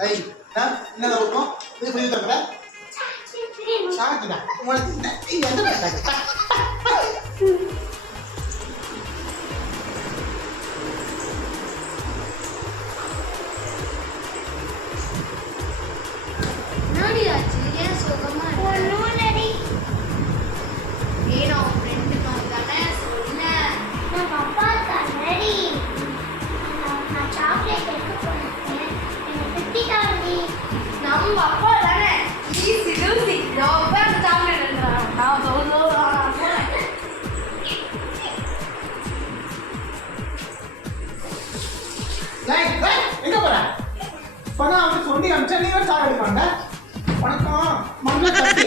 ஐய் என்ன இருக்கும் இது புரியுது தக்கற சாக்கிடா உனக்கு எந்த பேட்டாங்க நாடி ஆச்சு ஏன் சோகமா ஒண்ணுலடி ஏனா ஃப்ரெண்ட் வந்தானே சொல்ல நான் அப்பா கண்ணடி நான் சாக்லேட் எடுக்க போறேன் எனக்கு திட்டாடி நம்ம அப்பா தானே ஈஸி லூசி ரொம்ப சாக்லேட் எடுக்கறான் நான் சொல்றேன் எங்க போற பணம் அவன் சொல்லி அமிச்சா நீங்க சாக எடுப்பாங்க வணக்கம் மண்ண கட்டி